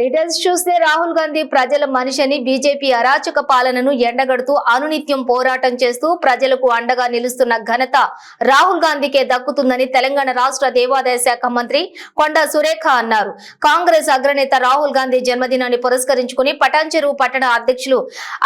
Details చూస్తే రాహుల్ గాంధీ ప్రజల మనిషిని బీజేపీ అరాచక పాలనను ఎండగడుతూ అనునిత్యం పోరాటం చేస్తూ ప్రజలకు అండగా నిలుస్తున్న ఘనత రాహుల్ గాంధీకే దక్కుతుందని తెలంగాణ రాష్ట్ర దేవాదాయ శాఖ మంత్రి కొండా సురేఖ అన్నారు. కాంగ్రెస్ అగ్రనేత రాహుల్ గాంధీ జన్మదినాన్ని పురస్కరించుకుని పటాన్చెరు పట్టణ అధ్యక్షులు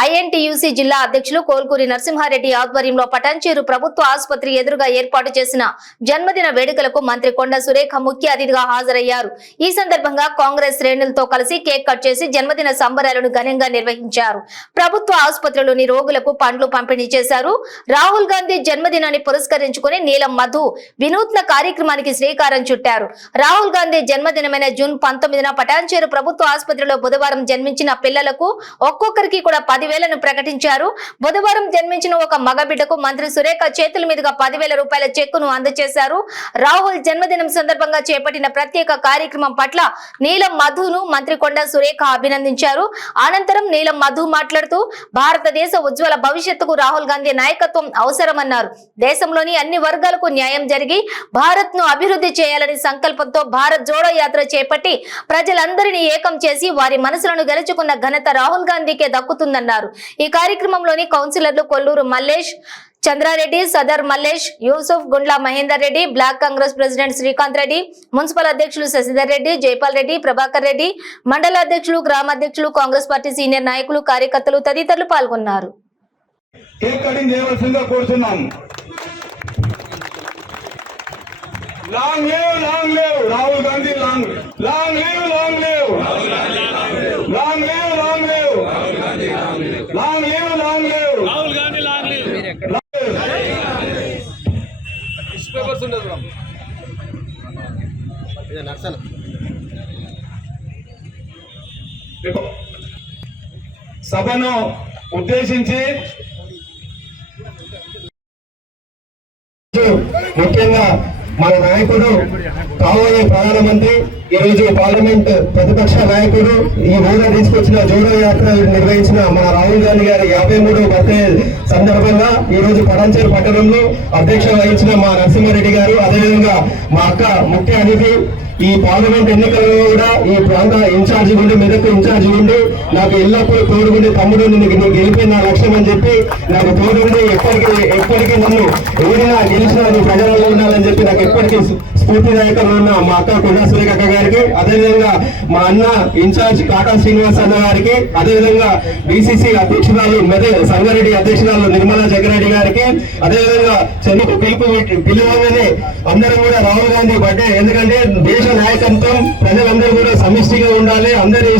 ఐఎన్టీయూసీ జిల్లా అధ్యక్షులు కోల్కూరి నరసింహారెడ్డి ఆధ్వర్యంలో పటాన్చెరు ప్రభుత్వ ఆసుపత్రి ఎదురుగా ఏర్పాటు చేసిన జన్మదిన వేడుకలకు మంత్రి కొండా సురేఖ ముఖ్య అతిథిగా హాజరయ్యారు. ఈ సందర్భంగా కాంగ్రెస్ శ్రేణులతో కలిసి కేక్ కట్ చేసి జన్మదిన సంబరాలను ఘనంగా నిర్వహించారు. ప్రభుత్వ ఆసుపత్రిలోని రోగులకు పండ్లు పంపిణీ చేశారు. రాహుల్ గాంధీ జన్మదినాన్ని పురస్కరించుకుని నీలం మధు వినూత్న కార్యక్రమానికి శ్రీకారం చుట్టారు. రాహుల్ గాంధీ జన్మదినమైన జూన్ 19న పటాన్చెరు ప్రభుత్వ ఆసుపత్రిలో బుధవారం జన్మించిన పిల్లలకు ఒక్కొక్కరికి కూడా 10,000ను ప్రకటించారు. బుధవారం జన్మించిన ఒక మగబిడ్డకు మంత్రి సురేఖ చేతుల మీదుగా 10,000 రూపాయల చెక్కును అందజేశారు. రాహుల్ జన్మదినం సందర్భంగా చేపట్టిన ప్రత్యేక కార్యక్రమం పట్ల నీలం మధును మంత్రి కొండా సురేఖ అభినందించారు. అనంతరం నీలం మధు మాట్లాడుతూ భారతదేశ ఉజ్వల భవిష్యత్తుకు రాహుల్ గాంధీ నాయకత్వం అవసరమన్నారు. దేశంలోని అన్ని వర్గాలకు న్యాయం జరిగి భారత్ ను అభివృద్ధి చేయాలని సంకల్పంతో భారత్ జోడో యాత్ర చేపట్టి ప్రజలందరినీ ఏకం చేసి వారి మనసులను గెలుచుకున్న ఘనత రాహుల్ గాంధీకే దక్కుతుందన్నారు. ఈ కార్యక్రమంలోని కౌన్సిలర్లు Kolluru Mallesh, Chandra Reddy, Sadar Mallesh, Yusuf, Gundla Mahender Reddy, block Congress president Srikanth Reddy, municipal అధ్యక్షులు శశిధర్ రెడ్డి, జైపాల్ రెడ్డి, ప్రభాకర్ రెడ్డి, మండల అధ్యక్షులు, గ్రామాధ్యక్షులు, కాంగ్రెస్ పార్టీ సీనియర్ నాయకులు, కార్యకర్తలు తదితరులు పాల్గొన్నారు. Long live Rahul Gandhi, long live Rahul Gandhi, long live Rahul Gandhi. Papers ఉండదు ఇది నర్సన సభను ఉద్దేశించి ముఖ్యంగా మన నాయకుడు కాబోయే ప్రధానమంత్రి, ఈ రోజు పార్లమెంట్ ప్రతిపక్ష నాయకుడు, ఈ ఊళ్ళో తీసుకొచ్చిన జోడో యాత్ర నిర్వహించిన మన రాహుల్ గాంధీ గారి 53వ బర్త్డే సందర్భంగా ఈ రోజు పటాన్చెరు పట్టణంలో అధ్యక్ష వహించిన మా నరసింహారెడ్డి గారు, అదేవిధంగా మా అక్క ముఖ్య అతిథి, ఈ పార్లమెంట్ ఎన్నికల్లో కూడా ఈ ప్రాంత ఇన్ఛార్జి ఉండి, మెదక్ ఇన్ఛార్జి ఉండి నాకు ఎల్లప్పుడూ తోడుగుండి, తమ్ముడు నువ్వు గెలిపే నా లక్ష్యం అని చెప్పి నాకు తోడుగుండి ఎప్పటికీ నన్ను ఎవరైనా గెలిచినా నువ్వు ప్రజలలో ఉండాలని చెప్పి నాకు ఎప్పటికీ స్ఫూర్తిదాయకంగా ఉన్న మా అక్క కొండా సురేఖ అక్క గారికి, అదేవిధంగా మా అన్న ఇన్ఛార్జ్ కాటా శ్రీనివాస్ అన్న గారికి, అదేవిధంగా బీసీసీ అధ్యక్షురాలు సంగారెడ్డి అధ్యక్షురాలు నిర్మలా జగ్గారెడ్డి గారికి, అదేవిధంగా చెన్నైకు పిలువగానే అందరం కూడా రాహుల్ గాంధీ బర్త్డే, ఎందుకంటే దేశ నాయకత్వం ప్రజలందరూ కూడా సమిష్టిగా ఉండాలి, అందరి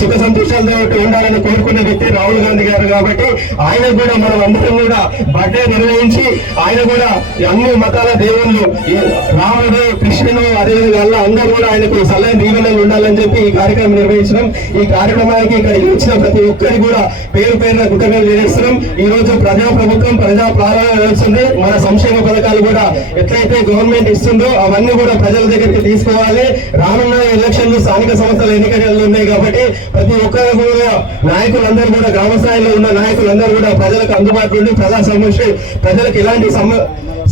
సుఖ సంతోషాలతో ఉండాలని కోరుకునే వ్యక్తి రాహుల్ గాంధీ గారు. కాబట్టి ఆయన కూడా మనం అందరం కూడా బర్త్డే నిర్వహించి ఆయన కూడా అన్ని మతాల దేవుళ్ళు రాముడు, కృష్ణుడు, అదేవిధంగా అందరూ కూడా ఆయనకు సలహా దీవెనలు ఉండాలని చెప్పి ఈ కార్యక్రమం నిర్వహించడం. ఈ కార్యక్రమానికి ఇక్కడ వచ్చిన ప్రతి ఒక్కరికి కూడా పేరు పేరున కృతజ్ఞతలు తెలియజేస్తున్నాం. ఈ రోజు ప్రజాప్రభుత్వం ప్రజా పాలన నడుస్తుంది. మన సంక్షేమ పథకాలు కూడా ఎట్లయితే గవర్నమెంట్ ఇస్తుందో అవన్నీ కూడా ప్రజల దగ్గరికి తీసుకోవాలి. రానున్న ఎలక్షన్లు స్థానిక సంస్థల ఎన్నికలు ఉన్నాయి కాబట్టి ప్రతి ఒక్కరు కూడా నాయకులందరూ కూడా గ్రామ స్థాయిలో ఉన్న నాయకులందరూ కూడా ప్రజలకు అందుబాటులో ఉండి ప్రజా సమస్య ప్రజలకు ఎలాంటి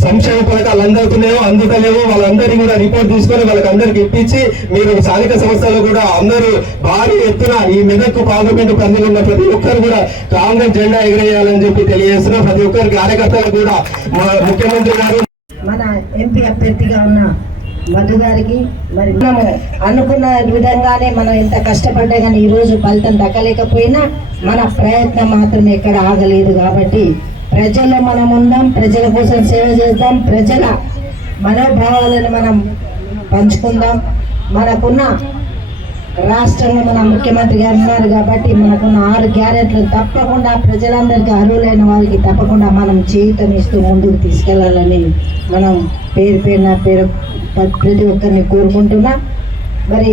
సంక్షేమ పథకాలు అందుతున్నాయో అందుతలేవో వాళ్ళందరినీ కూడా రిపోర్ట్ తీసుకొని వాళ్ళకి అందరికి ఇప్పించి మీరు స్థానిక సంస్థలు కూడా అందరూ భారీ ఎత్తున ఈ మెదక్ పార్లమెంటు పరిధిలో ఉన్న ప్రతి ఒక్కరు కూడా కాంగ్రెస్ జెండా ఎగరేయాలని చెప్పి తెలియజేస్తున్నా. ప్రతి ఒక్కరి కార్యకర్తలు కూడా ముఖ్యమంత్రి గారు, మన ఎంపీ అభ్యర్థిగా ఉన్న మధు గారికి, మరి మనము అనుకున్న విధంగానే మనం ఎంత కష్టపడ్డా కానీ ఈ రోజు ఫలితం దక్కలేకపోయినా మన ప్రయత్నం మాత్రం ఎక్కడ ఆగలేదు. కాబట్టి ప్రజల్లో మనం ఉందాం, ప్రజల కోసం సేవ చేద్దాం, ప్రజల మనోభావాలను మనం పంచుకుందాం. మనకున్న రాష్ట్రంలో మన ముఖ్యమంత్రి గారు ఉన్నారు కాబట్టి మనకున్న 6 గ్యారెంటీలు తప్పకుండా ప్రజలందరికీ అర్హులైన వారికి తప్పకుండా మనం చేయూతనిస్తూ ముందుకు తీసుకెళ్లాలని మనం పేరు ప్రతి ఒక్కరిని కోరుకుంటున్నాం. మరి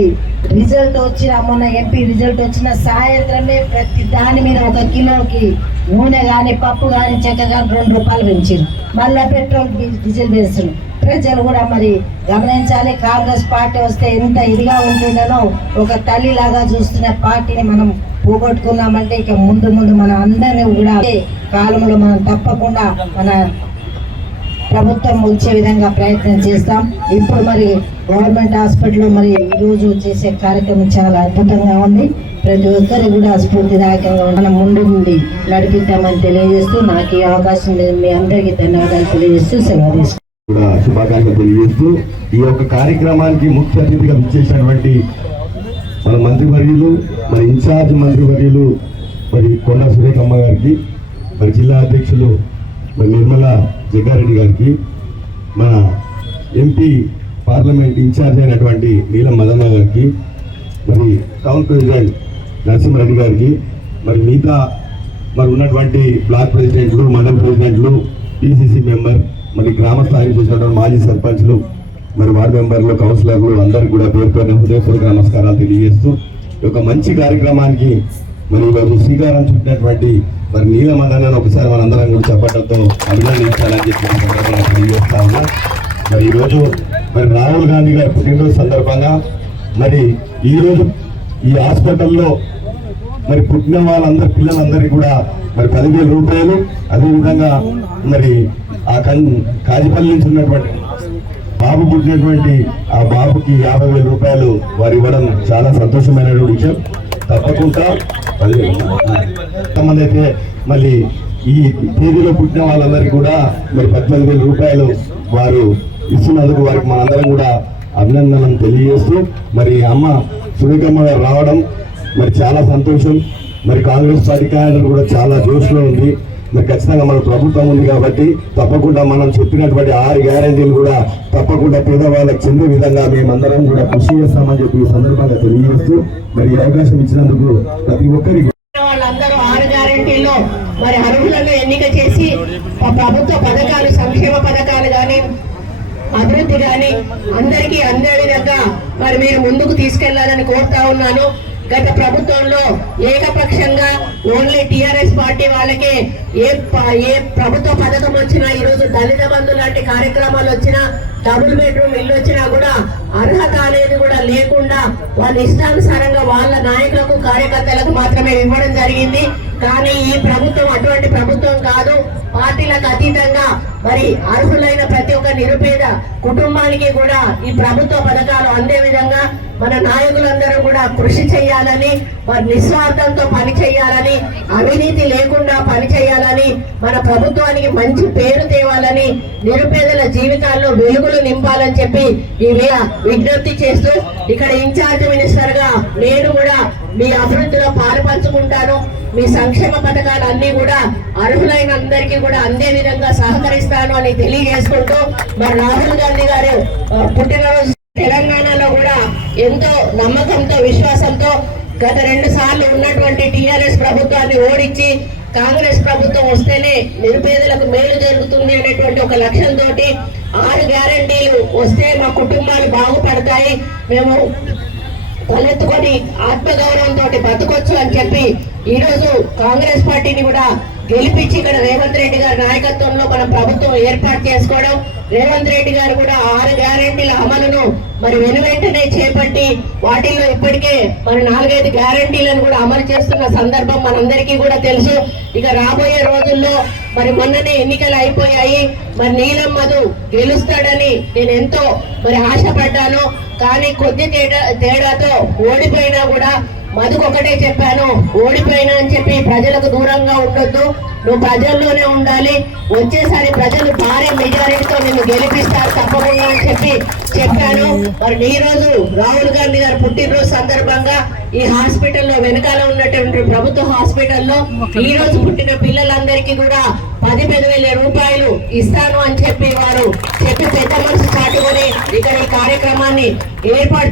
రిజల్ట్ వచ్చిన మొన్న ఎంపీ రిజల్ట్ వచ్చిన సాయంత్రమే ప్రతి దాని మీద 1 కిలోకి నూనె కానీ పప్పు కానీ చక్కెర కానీ 2 రూపాయలు పెంచారు. మళ్ళీ పెట్రోల్ డీజిల్ వేస్తున్నారు. ప్రజలు కూడా మరి గమనించాలి. కాంగ్రెస్ పార్టీ వస్తే ఎంత ఇదిగా ఉంటుందనో ఒక తల్లిలాగా చూస్తున్న పార్టీని మనం పోగొట్టుకున్నామంటే ఇక ముందు మన అందరినీ కూడా కాలంలో మనం తప్పకుండా మన ప్రభుత్వం వచ్చే విధంగా ప్రయత్నం చేస్తాం. ఇప్పుడు మరి గవర్నమెంట్ హాస్పిటల్లో మరి ఈరోజు చేసే కార్యక్రమం చాలా అద్భుతంగా ఉంది. ప్రతి ఒక్కరు కూడా స్ఫూర్తిదాయకంగా మనం ముందు నుండి నడిపిద్దామని తెలియజేస్తూ నాకు ఈ అవకాశం లేదు. మీ అందరికీ ధన్యవాదాలు తెలియజేస్తూ సెలవు తీసుకుంటాం. కూడా శుభాకాంక్షలు తెలియజేస్తూ ఈ యొక్క కార్యక్రమానికి ముఖ్య అతిథిగా విచ్చేసినటువంటి మన మంత్రివర్యులు, మరి ఇన్ఛార్జ్ మంత్రివర్యులు మరి కొండా సురేఖమ్మ గారికి, మరి జిల్లా అధ్యక్షులు మరి నిర్మలా జగ్గారెడ్డి గారికి, మన ఎంపీ పార్లమెంట్ ఇన్ఛార్జ్ అయినటువంటి నీలం మదన్న గారికి, మరి టౌన్ ప్రెసిడెంట్ నరసింహారెడ్డి గారికి, మరి మిగతా మరి ఉన్నటువంటి బ్లాక్ ప్రెసిడెంట్లు, మండల ప్రెసిడెంట్లు, పిసిసి మెంబర్, మరి గ్రామ స్థాయికి చూసినటువంటి మాజీ సర్పంచ్లు, మరి వార్డు మెంబర్లు, కౌన్సిలర్లు అందరికీ కూడా పేరు పేరున హృదయపూర్వక నమస్కారాలు తెలియజేస్తూ ఈ యొక్క మంచి కార్యక్రమానికి మరి ఈరోజు శ్రీకారం చుట్టినటువంటి మరి నీల మదన్నను ఒకసారి మనందరం కూడా చెప్పడంతో అభినందించాలని చెప్పి తెలియజేస్తా ఉన్నా. మరి ఈరోజు మరి రాహుల్ గాంధీ గారి పుట్టినరోజు సందర్భంగా మరి ఈరోజు ఈ హాస్పిటల్లో మరి పుట్టిన వాళ్ళందరి పిల్లలందరికీ కూడా మరి 10,000 రూపాయలు, అదేవిధంగా మరి ఆ కాజిపల్లి నుంచి ఉన్నటువంటి బాబు పుట్టినటువంటి ఆ బాబుకి 50,000 రూపాయలు వారు ఇవ్వడం చాలా సంతోషమైనటువంటి విషయం. తప్పకుండా కొంతమంది అయితే మళ్ళీ ఈ తేదీలో పుట్టిన వాళ్ళందరికీ కూడా మరి 14,000 రూపాయలు వారు ఇస్తున్నందుకు వారికి మనందరం కూడా అభినందనలు తెలియజేస్తూ మరి అమ్మ సురేఖమ్మ గారు రావడం మరి చాలా సంతోషం. మరి కాంగ్రెస్ పార్టీ క్యాడర్ కూడా చాలా జోష్లో ఉంది. మరి ఖచ్చితంగా మన ప్రభుత్వం ఉంది కాబట్టి తప్పకుండా మనం చెప్పినటువంటి 6 గ్యారెంటీలు కూడా తప్పకుండా పేదవాళ్ళకి చెందే విధంగా మేమందరం కూడా కృషి చేస్తామని చెప్పి ఈ సందర్భంగా తెలియజేస్తూ మరి ఈ అవకాశం ఇచ్చినందుకు ప్రతి ఒక్కరికి వాళ్ళందరూ 6 గ్యారెంటీలో మరి అర్హులను ఎన్నిక చేసి ప్రభుత్వ పథకాలు, సంక్షేమ పథకాలు కానీ అభివృద్ధి కానీ అందరికీ అందే విధంగా మరి మీరు ముందుకు తీసుకెళ్లాలని కోరుతా ఉన్నాను. గత ప్రభుత్వంలో ఏకపక్షంగా ఓన్లీ టిఆర్ఎస్ పార్టీ వాళ్ళకే ఏ ప్రభుత్వ పథకం వచ్చినా, ఈరోజు దళిత బంధు లాంటి కార్యక్రమాలు వచ్చినా, డబుల్ బెడ్రూమ్ ఇల్లు వచ్చినా కూడా అర్హత అనేది కూడా లేకుండా వాళ్ళ ఇష్టానుసారంగా వాళ్ళ నాయకులకు, కార్యకర్తలకు మాత్రమే ఇవ్వడం జరిగింది. కానీ ఈ ప్రభుత్వం అటువంటి ప్రభుత్వం కాదు. పార్టీలకు అతీతంగా మరి అర్హులైన ప్రతి ఒక్క నిరుపేద కుటుంబానికి కూడా ఈ ప్రభుత్వ పథకాలు అందే విధంగా మన నాయకులందరూ కూడా కృషి చేయాలని, మరి నిస్వార్థంతో పని చేయాలని, అవినీతి లేకుండా పని చేయాలని, మన ప్రభుత్వానికి మంచి పేరు తేవాలని, నిరుపేదల జీవితాల్లో వెలుగులు నింపాలని చెప్పి ఈ విజ్ఞప్తి చేస్తూ ఇక్కడ ఇన్ఛార్జ్ మినిస్టర్ గా నేను కూడా మీ అభివృద్ధిలో పాలుపంచుకుంటాను. మీ సంక్షేమ పథకాలు అన్ని కూడా అర్హులైన అందరికీ కూడా అందే విధంగా సహకరిస్తాను అని తెలియజేసుకుంటూ మరి రాహుల్ గాంధీ గారు పుట్టినరోజు తెలంగాణలో కూడా ఎంతో నమ్మకంతో, విశ్వాసంతో గత 2 సార్లు ఉన్నటువంటి టిఆర్ఎస్ ప్రభుత్వాన్ని ఓడించి కాంగ్రెస్ ప్రభుత్వం వస్తేనే నిరుపేదలకు మేలు జరుగుతుంది అనేటువంటి ఒక లక్ష్యంతో 6 గ్యారెంటీలు వస్తే మా కుటుంబాలు బాగుపడతాయి, మేము తలెత్తుకొని ఆత్మగౌరవంతో బతకొచ్చు అని చెప్పి ఈరోజు కాంగ్రెస్ పార్టీని కూడా గెలిపించి ఇక్కడ రేవంత్ రెడ్డి గారి నాయకత్వంలో మనం ప్రభుత్వం ఏర్పాటు చేసుకోవడం, రేవంత్ రెడ్డి గారు కూడా 6 గ్యారెంటీల అమలును మరి వెనువెంటనే చేపట్టి వాటిల్లో ఇప్పటికే మరి 4-5 గ్యారెంటీలను కూడా అమలు చేస్తున్న సందర్భం మనందరికీ కూడా తెలుసు. ఇక రాబోయే రోజుల్లో మరి మొన్ననే ఎన్నికలు అయిపోయాయి. మరి నీలం మధు గెలుస్తాడని నేను ఎంతో మరి ఆశపడ్డాను. కానీ కొద్ది తేడాతో ఓడిపోయినా కూడా మధుకు ఒకటే చెప్పాను, ఓడిపోయినా అని చెప్పి ప్రజలకు దూరంగా ఉండొద్దు, నువ్వు ప్రజల్లోనే ఉండాలి, వచ్చేసారి ప్రజలు భారీ మెజారిటీతో నిన్ను గెలిపిస్తారు తప్పకుండా అని చెప్పి చెప్పాను. మరి ఈ రోజు రాహుల్ గాంధీ గారు పుట్టినరోజు సందర్భంగా ఈ హాస్పిటల్లో వెనకాల ఉన్నటువంటి ప్రభుత్వ హాస్పిటల్లో ఈ రోజు పుట్టిన పిల్లలందరికీ కూడా 10,000 రూపాయలు ఇస్తాను అని చెప్పి వారు చెప్పి పెద్ద మనసు చాటుకొని ఇక్కడ ఈ కార్యక్రమాన్ని ఏర్పాటు